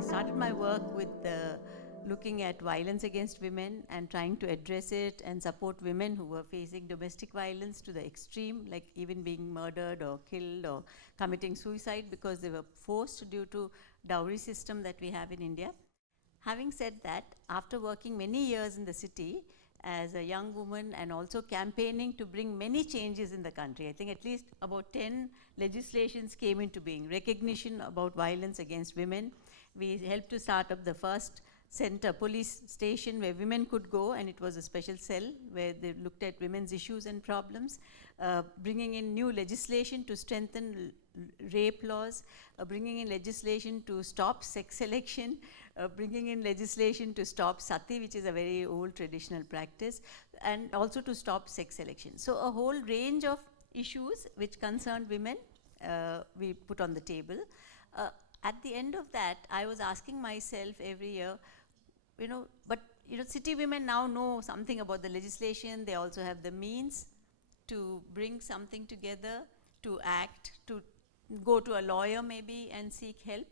I started my work with looking at violence against women and trying to address it and support women who were facing domestic violence to the extreme, like even being murdered or killed or committing suicide because they were forced due to dowry system that we have in India. Having said that, after working many years in the city as a young woman and also campaigning to bring many changes in the country, I think at least about 10 legislations came into being, recognition about violence against women. We helped to start up the first center, police station where women could go, and it was a special cell where they looked at women's issues and problems, bringing in new legislation to strengthen rape laws, bringing in legislation to stop sex selection, bringing in legislation to stop sati, which is a very old traditional practice, and also to stop sex selection. So a whole range of issues which concerned women we put on the table. At the end of that, I was asking myself every year, city women now know something about the legislation. They also have the means to bring something together, to act, to go to a lawyer maybe and seek help.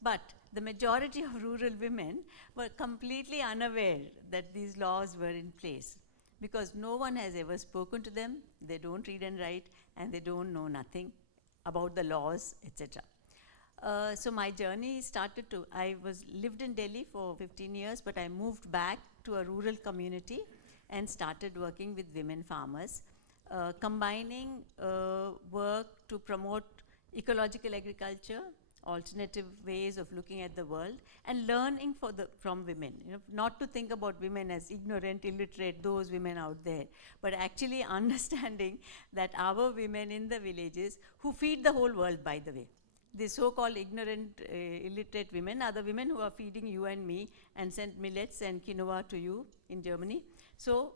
But the majority of rural women were completely unaware that these laws were in place because no one has ever spoken to them. They don't read and write, and they don't know nothing about the laws, etc. So my journey started I lived in Delhi for 15 years, but I moved back to a rural community and started working with women farmers, combining work to promote ecological agriculture, alternative ways of looking at the world, and learning from women. Not to think about women as ignorant, illiterate, those women out there, but actually understanding that our women in the villages, who feed the whole world, by the way, the so-called ignorant, illiterate women are the women who are feeding you and me and send millets and quinoa to you in Germany. So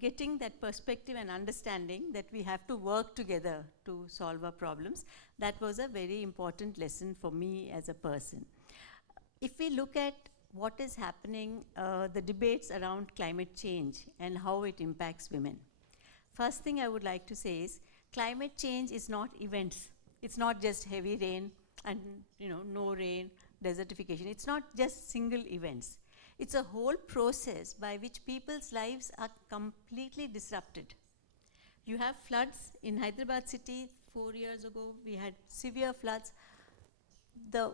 getting that perspective and understanding that we have to work together to solve our problems, that was a very important lesson for me as a person. If we look at what is happening, the debates around climate change and how it impacts women. First thing I would like to say is climate change is not events. It's not just heavy rain and no rain, desertification. It's not just single events. It's a whole process by which people's lives are completely disrupted. You have floods in Hyderabad city 4 years ago. We had severe floods. The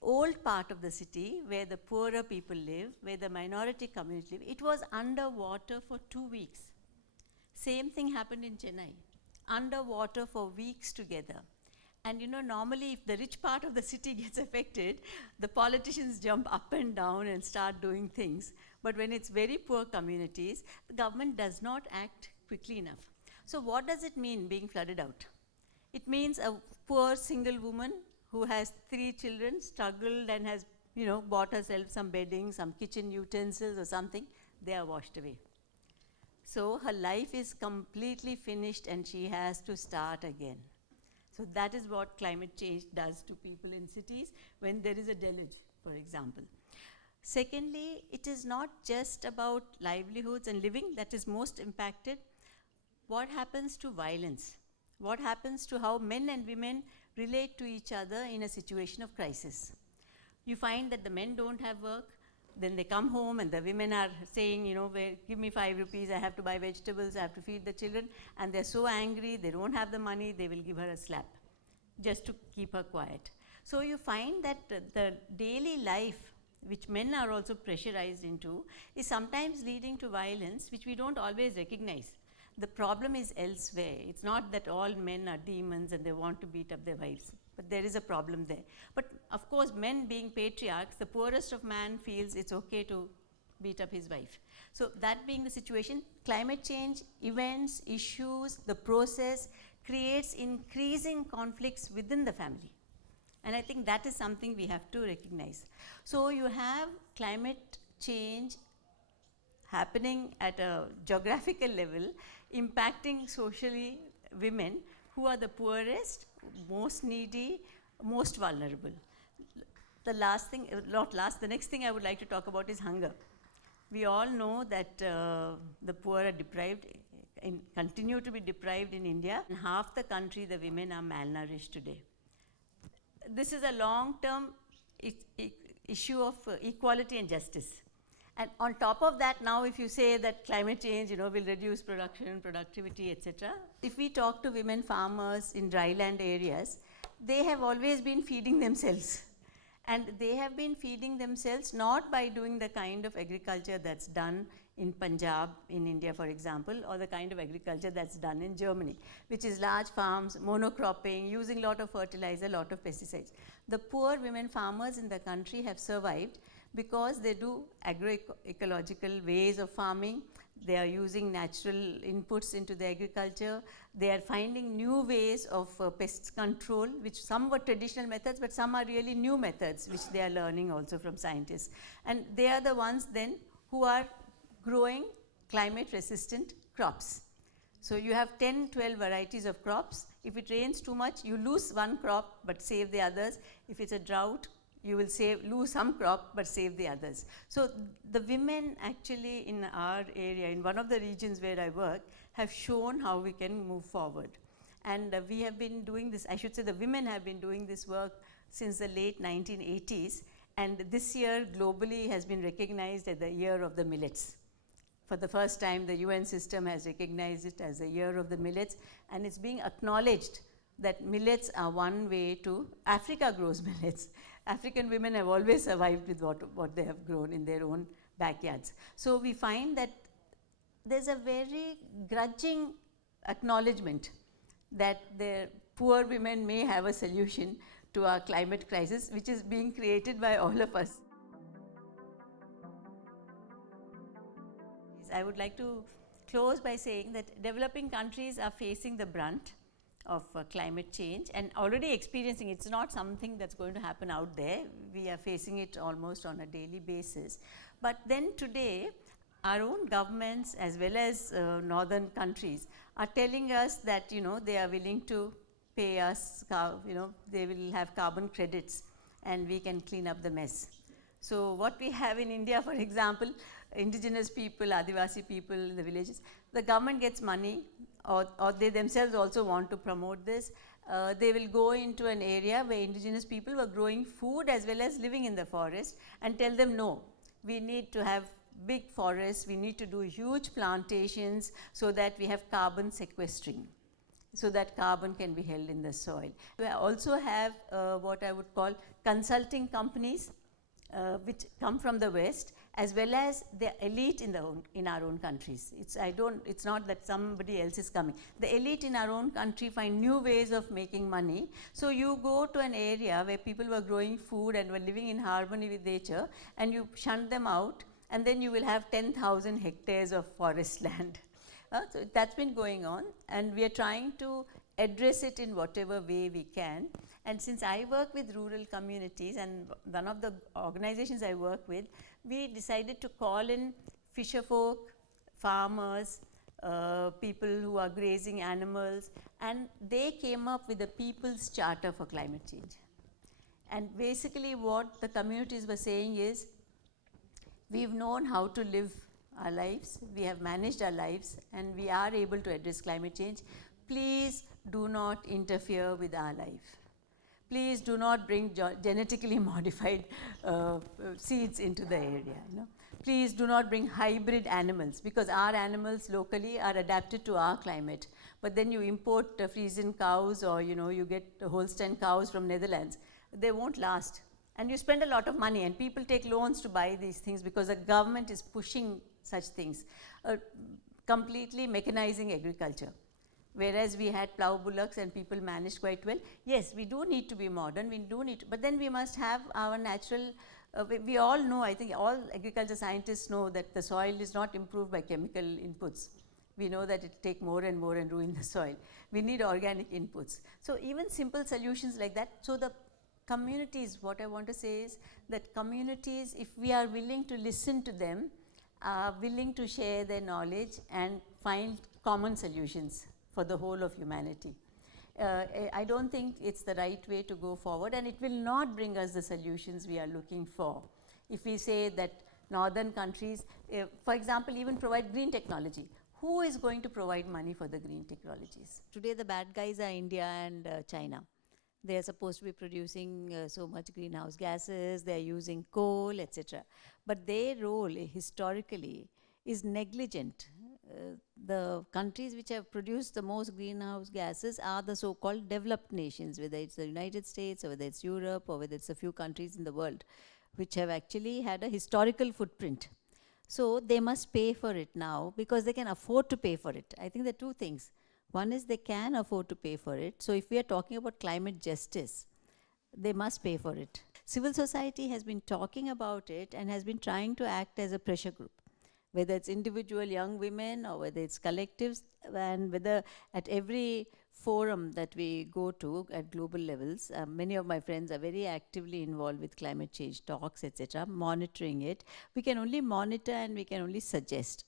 old part of the city where the poorer people live, where the minority community live, it was underwater for 2 weeks. Same thing happened in Chennai. Underwater for weeks together. And normally if the rich part of the city gets affected, the politicians jump up and down and start doing things. But when it's very poor communities, the government does not act quickly enough. So what does it mean being flooded out? It means a poor single woman who has 3 children, struggled and has bought herself some bedding, some kitchen utensils or something, they are washed away. So her life is completely finished and she has to start again. So that is what climate change does to people in cities when there is a deluge, for example. Secondly, it is not just about livelihoods and living that is most impacted. What happens to violence? What happens to how men and women relate to each other in a situation of crisis? You find that the men don't have work, then they come home and the women are saying, give me 5 rupees, I have to buy vegetables, I have to feed the children, and they're so angry, they don't have the money, they will give her a slap just to keep her quiet. So you find that the daily life, which men are also pressurized into, is sometimes leading to violence, which we don't always recognize. The problem is elsewhere. It's not that all men are demons and they want to beat up their wives, but there is a problem there. But of course, men being patriarchs, the poorest of man feels it's okay to beat up his wife. So that being the situation, climate change, events, issues, the process creates increasing conflicts within the family. And I think that is something we have to recognize. So you have climate change happening at a geographical level, impacting socially women who are the poorest, most needy, most vulnerable. The next thing I would like to talk about is hunger. We all know that the poor are deprived, and continue to be deprived in India. In half the country, the women are malnourished today. This is a long-term issue of equality and justice. And on top of that, now if you say that climate change, will reduce production, productivity, etc. If we talk to women farmers in dryland areas, they have always been feeding themselves. And they have been feeding themselves not by doing the kind of agriculture that's done in Punjab, in India, for example, or the kind of agriculture that's done in Germany, which is large farms, monocropping, using a lot of fertilizer, a lot of pesticides. The poor women farmers in the country have survived because they do agroecological ways of farming. They are using natural inputs into the agriculture. They are finding new ways of pest control, which some were traditional methods, but some are really new methods, which they are learning also from scientists. And they are the ones then who are growing climate resistant crops. So you have 10, 12 varieties of crops. If it rains too much, you lose one crop but save the others. If it's a drought, you will lose some crop but save the others. So the women actually in our area, in one of the regions where I work, have shown how we can move forward. And we have been doing this, I should say the women have been doing this work since the late 1980s, and this year globally has been recognized as the year of the millets. For the first time, the UN system has recognized it as the year of the millets, and it's being acknowledged that millets are one way to, Africa grows millets. African women have always survived with what they have grown in their own backyards. So we find that there's a very grudging acknowledgement that the poor women may have a solution to our climate crisis, which is being created by all of us. I would like to close by saying that developing countries are facing the brunt of climate change and already experiencing it. It's not something that's going to happen out there. We are facing it almost on a daily basis. But then today, our own governments as well as northern countries are telling us that they are willing to pay us, they will have carbon credits and we can clean up the mess. So what we have in India, for example, indigenous people, Adivasi people in the villages, the government gets money, or they themselves also want to promote this. They will go into an area where indigenous people were growing food as well as living in the forest and tell them, no, we need to have big forests, we need to do huge plantations so that we have carbon sequestering, so that carbon can be held in the soil. We also have what I would call consulting companies which come from the West, as well as the elite in our own countries. It's not that somebody else is coming. The elite in our own country find new ways of making money. So you go to an area where people were growing food and were living in harmony with nature, and you shunt them out, and then you will have 10,000 hectares of forest land. So that's been going on, and we are trying to address it in whatever way we can. And since I work with rural communities, and one of the organizations I work with, we decided to call in fisherfolk, farmers, people who are grazing animals, and they came up with the People's Charter for Climate Change. And basically what the communities were saying is, we've known how to live our lives, we have managed our lives, and we are able to address climate change. Please do not interfere with our life. Please do not bring genetically modified seeds into the area. Please do not bring hybrid animals, because our animals locally are adapted to our climate. But then you import Friesian cows, or you get Holstein cows from Netherlands. They won't last. And you spend a lot of money, and people take loans to buy these things because the government is pushing such things, completely mechanizing agriculture. Whereas we had plough bullocks and people managed quite well. Yes, we do need to be modern, we do need to, but then we must have our natural, we all know, I think all agriculture scientists know that the soil is not improved by chemical inputs. We know that it take more and more and ruin the soil. We need organic inputs. So even simple solutions like that. So the communities, what I want to say is that communities, if we are willing to listen to them, are willing to share their knowledge and find common solutions for the whole of humanity. I don't think it's the right way to go forward, and it will not bring us the solutions we are looking for. If we say that northern countries, for example, even provide green technology, who is going to provide money for the green technologies? Today the bad guys are India and China. They are supposed to be producing so much greenhouse gases, they are using coal, etc. But their role historically is negligent. The countries which have produced the most greenhouse gases are the so-called developed nations, whether it's the United States or whether it's Europe or whether it's a few countries in the world, which have actually had a historical footprint. So they must pay for it now because they can afford to pay for it. I think there are two things. One is they can afford to pay for it. So if we are talking about climate justice, they must pay for it. Civil society has been talking about it and has been trying to act as a pressure group, whether it's individual young women or whether it's collectives, and whether at every forum that we go to at global levels, many of my friends are very actively involved with climate change talks, etc., monitoring it. We can only monitor and we can only suggest.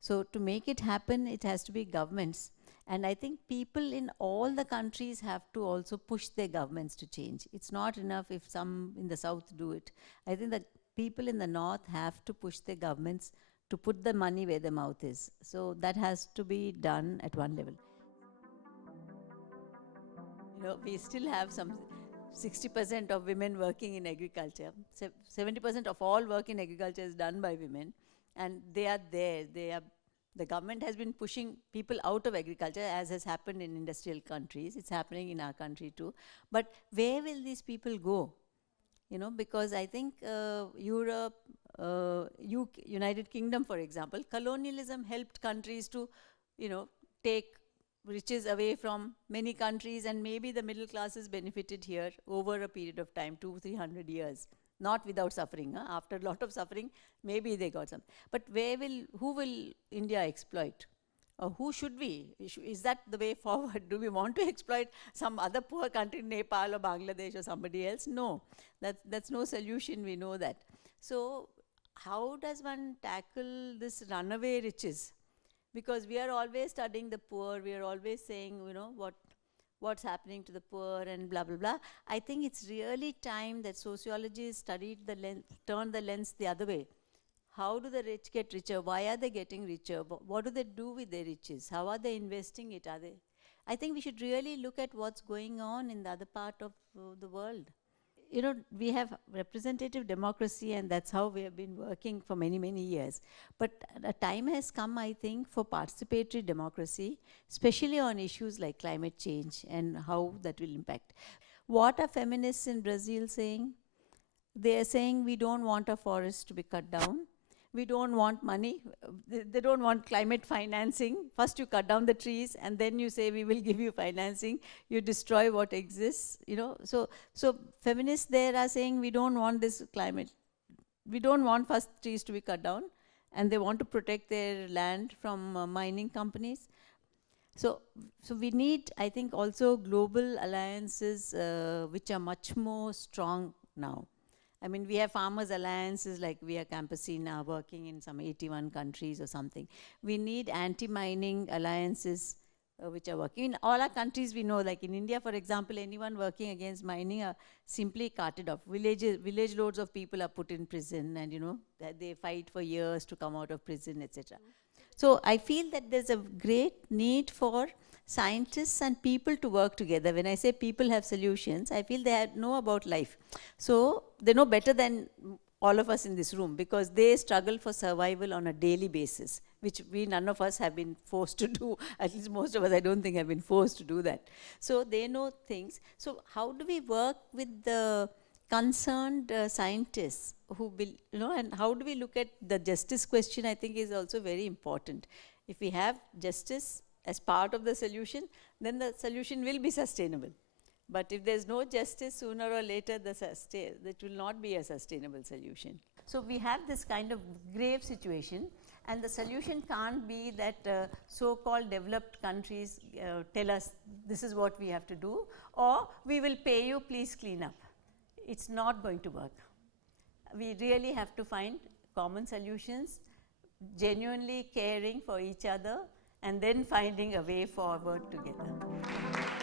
So to make it happen, it has to be governments. And I think people in all the countries have to also push their governments to change. It's not enough if some in the south do it. I think that people in the north have to push their governments to put the money where the mouth is. So that has to be done at one level. You know, we still have some 60% of women working in agriculture. 70% of all work in agriculture is done by women, and they are there. The government has been pushing people out of agriculture, as has happened in industrial countries. It's happening in our country too. But where will these people go? You know, because I think Europe, United Kingdom, for example, colonialism helped countries to, you know, take riches away from many countries, and maybe the middle classes benefited here over a period of time, 200-300 years. Not without suffering. Huh? After a lot of suffering, maybe they got some. But who will India exploit? Or who should we? Is that the way forward? Do we want to exploit some other poor country, Nepal or Bangladesh or somebody else? No, that's no solution, we know that. So how does one tackle this runaway riches? Because we are always studying the poor, we are always saying, you know, what's happening to the poor and blah, blah, blah. I think it's really time that sociologists studied the lens, turned the lens the other way. How do the rich get richer? Why are they getting richer? What do they do with their riches? How are they investing it? I think we should really look at what's going on in the other part of the world. You know, we have representative democracy, and that's how we have been working for many, many years. But a time has come, I think, for participatory democracy, especially on issues like climate change and how that will impact. What are feminists in Brazil saying? They are saying we don't want our forests to be cut down. We don't want money. They don't want climate financing. First you cut down the trees and then you say we will give you financing. You destroy what exists, you know. So feminists there are saying we don't want this climate. We don't want first trees to be cut down, and they want to protect their land from mining companies. So we need, I think, also global alliances which are much more strong now. I mean, we have farmers' alliances like Via Campesina working in some 81 countries or something. We need anti-mining alliances which are working. In all our countries we know, like in India, for example, anyone working against mining are simply carted off. Village loads of people are put in prison, and you know, they fight for years to come out of prison, etc. So I feel that there's a great need for scientists and people to work together. When I say people have solutions, I feel they know about life. So they know better than all of us in this room, because they struggle for survival on a daily basis, which none of us have been forced to do. At least most of us, I don't think, have been forced to do that. So they know things. So how do we work with the concerned scientists who will, you know, and how do we look at the justice question? I think is also very important. If we have justice as part of the solution, then the solution will be sustainable. But if there's no justice, sooner or later that will not be a sustainable solution. So we have this kind of grave situation, and the solution can't be that so-called developed countries tell us this is what we have to do, or we will pay you, please clean up. It's not going to work. We really have to find common solutions, genuinely caring for each other, and then finding a way forward together.